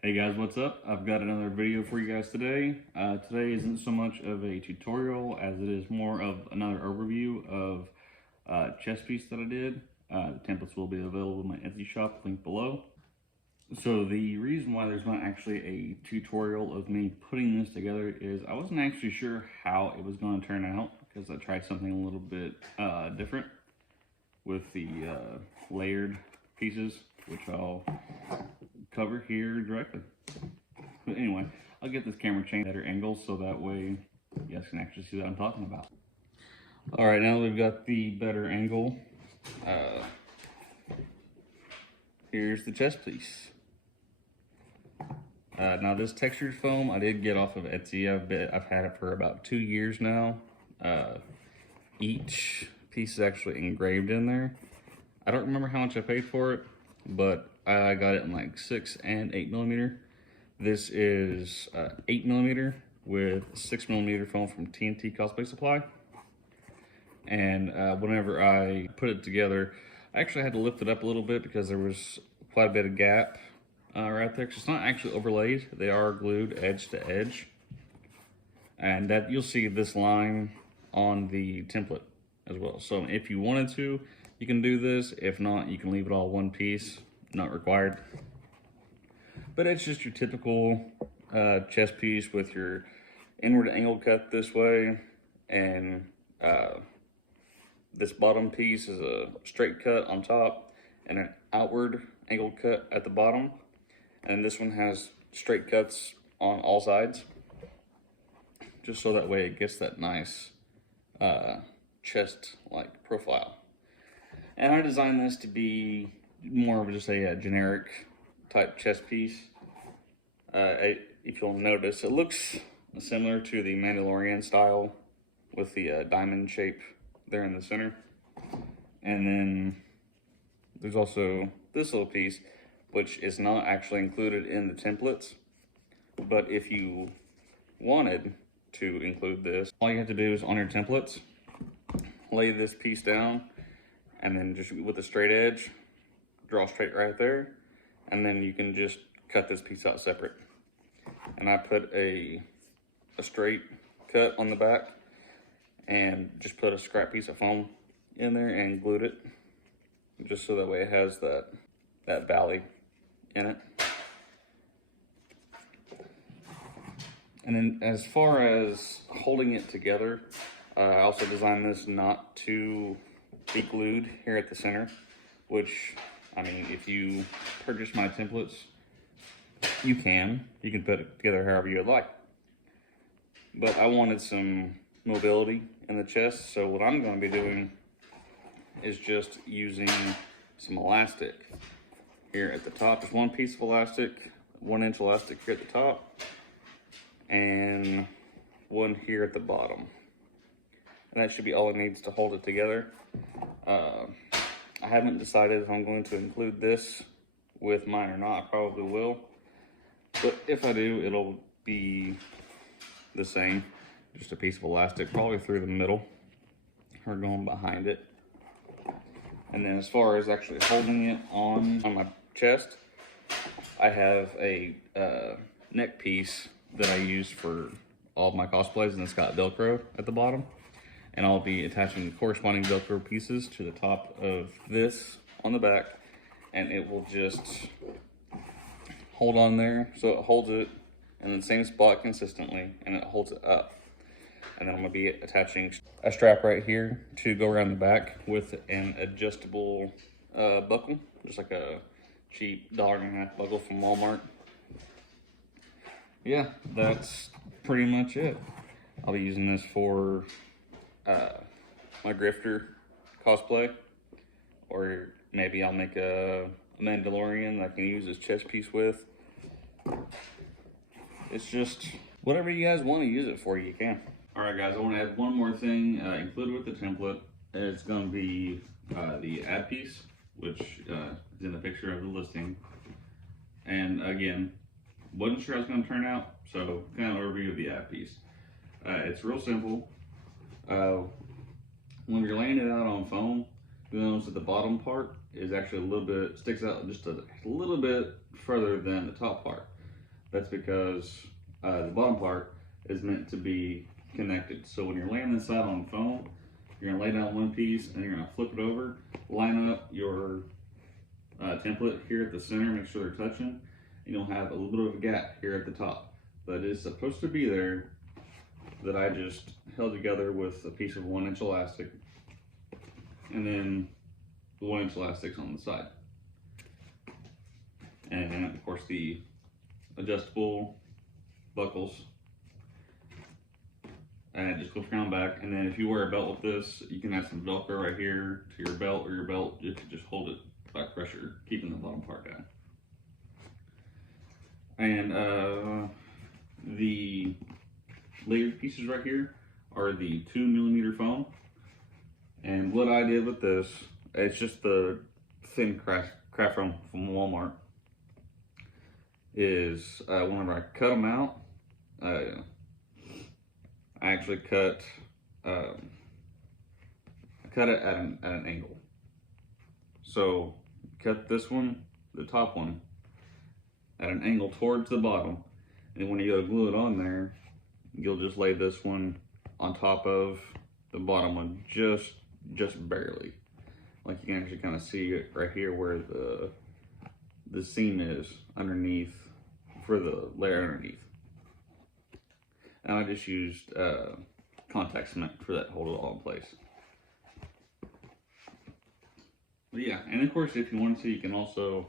Hey guys, what's up? I've got another video for you guys today. Today isn't so much of a tutorial as it is more of another overview of chest piece that I did. The templates will be available in my Etsy shop, linked below. So the reason why there's not actually a tutorial of me putting this together is I wasn't actually sure how it was going to turn out because I tried something a little bit different with the layered pieces, which I'll cover here directly. But anyway, I'll get this camera changed at better angles so that way you guys can actually see what I'm talking about. All right, now that we've got the better angle, here's the chest piece. Now this textured foam I did get off of Etsy. I've had it for about 2 years now. Each piece is actually engraved in there. I don't remember how much I paid for it, but I got it in like 6 and 8 millimeter. This is 8 millimeter with 6 millimeter foam from TNT Cosplay Supply. And whenever I put it together, I actually had to lift it up a little bit because there was quite a bit of gap right there. 'Cause it's not actually overlaid; they are glued edge to edge. And that you'll see this line on the template as well. So if you wanted to, you can do this. If not, you can leave it all one piece, not required. But it's just your typical chest piece with your inward angle cut this way, and this bottom piece is a straight cut on top and an outward angle cut at the bottom. And this one has straight cuts on all sides, just so that way it gets that nice chest-like profile. And I designed this to be more of just a generic type chest piece. If you'll notice, it looks similar to the Mandalorian style with the diamond shape there in the center. And then there's also this little piece, which is not actually included in the templates. But if you wanted to include this, all you have to do is on your templates, lay this piece down, and then just with a straight edge, draw straight right there, and then you can just cut this piece out separate. And I put a straight cut on the back and just put a scrap piece of foam in there and glued it, just so that way it has that valley in it. And then as far as holding it together, I also designed this not to be glued here at the center, which, I mean, if you purchase my templates, you can put it together however you would like. But I wanted some mobility in the chest, so what I'm going to be doing is just using some elastic here at the top. Just one piece of elastic, 1 inch elastic here at the top, and one here at the bottom. And that should be all it needs to hold it together. I haven't decided if I'm going to include this with mine or not. I probably will. But if I do, it'll be the same. Just a piece of elastic, probably through the middle or going behind it. And then as far as actually holding it on my chest, I have a neck piece that I use for all of my cosplays, and it's got Velcro at the bottom. And I'll be attaching corresponding Velcro pieces to the top of this on the back, and it will just hold on there so it holds it in the same spot consistently, and it holds it up. And then I'm going to be attaching a strap right here to go around the back with an adjustable buckle, just like a cheap $1.50 buckle from Walmart. Yeah, that's pretty much it. I'll be using this for my Grifter cosplay, or maybe I'll make a Mandalorian that I can use this chest piece with. It's just whatever you guys want to use it for, you can. All right, guys, I want to add one more thing included with the template. It's going to be the Eyepiece, which is in the picture of the listing. And again, wasn't sure how it's going to turn out, so kind of overview of the Eyepiece. It's real simple. When you're laying it out on foam, you'll notice that the bottom part is actually a little bit, sticks out just a little bit further than the top part. That's because the bottom part is meant to be connected. So when you're laying this side on the phone, you're gonna lay down one piece and you're gonna flip it over, line up your template here at the center, make sure they're touching. You'll have a little bit of a gap here at the top, but it's supposed to be there, that I just held together with a piece of 1-inch elastic, and then the 1-inch elastics on the side. And of course the adjustable buckles. And it just clips around back. And then if you wear a belt with this, you can add some Velcro right here to your belt, or your belt just hold it by pressure, keeping the bottom part down. And the layered pieces right here are the 2mm foam. And what I did with this, it's just the thin craft foam from Walmart, is whenever I cut them out, I actually cut it at an angle. So cut this one, the top one, at an angle towards the bottom, and when you go to glue it on there, you'll just lay this one on top of the bottom one, just barely. Like you can actually kind of see it right here where the seam is underneath, for the layer underneath. And I just used contact cement for that to hold it all in place. But yeah, and of course if you want to, you can also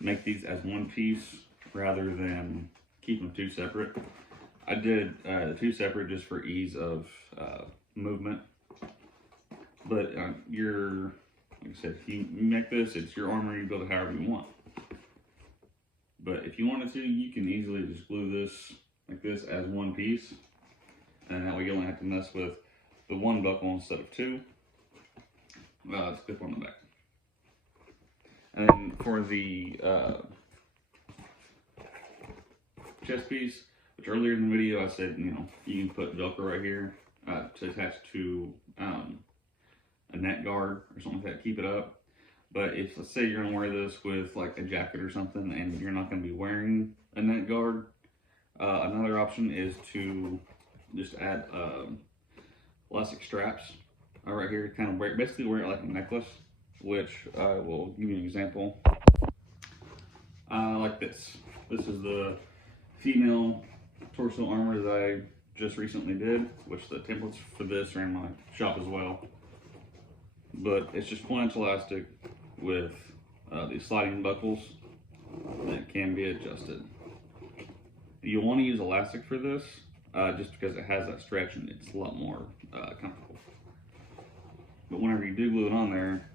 make these as one piece rather than keep them two separate. I did the two separate just for ease of movement. But like I said, if you make this, it's your armor, you build it however you want. But if you wanted to, you can easily just glue this like this as one piece, and that way you only have to mess with the one buckle instead of two. Let's clip on the back. And then for the chest piece, which earlier in the video I said, you know, you can put Velcro right here to attach to a neck guard or something like that, keep it up. But if, let's say you're gonna wear this with like a jacket or something and you're not gonna be wearing a neck guard, another option is to just add elastic straps right here, kind of basically wear it like a necklace, which I will give you an example. Like this. This is the female torso armor that I just recently did, which the templates for this are in my shop as well. But it's just 1-inch elastic with these sliding buckles that can be adjusted. You want to use elastic for this just because it has that stretch and it's a lot more comfortable. But whenever you do glue it on there,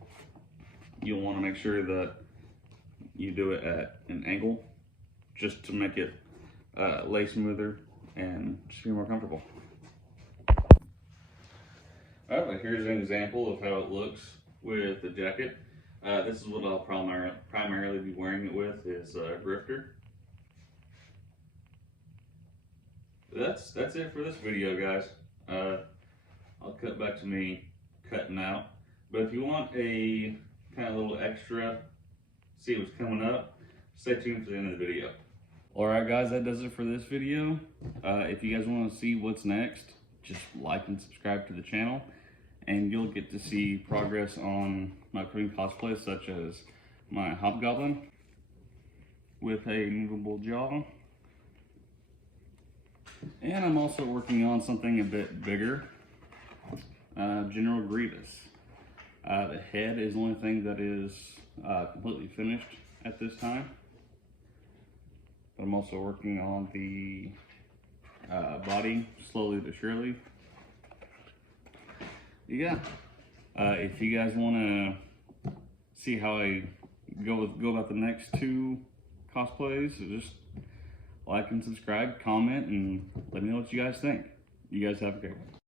you'll want to make sure that you do it at an angle just to make it lay smoother and just be more comfortable. Alright, here's an example of how it looks with the jacket. This is what I'll primarily be wearing it with, is Grifter. That's it for this video, guys. I'll cut back to me cutting out. But if you want a kind of little extra, see what's coming up, stay tuned for the end of the video. Alright guys, that does it for this video. If you guys want to see what's next, just like and subscribe to the channel, and you'll get to see progress on my upcoming cosplays, such as my Hobgoblin with a movable jaw. And I'm also working on something a bit bigger, General Grievous. The head is the only thing that is completely finished at this time. But I'm also working on the body slowly but surely. Yeah, if you guys want to see how I go about the next two cosplays, just like and subscribe, comment, and let me know what you guys think. You guys have a great one.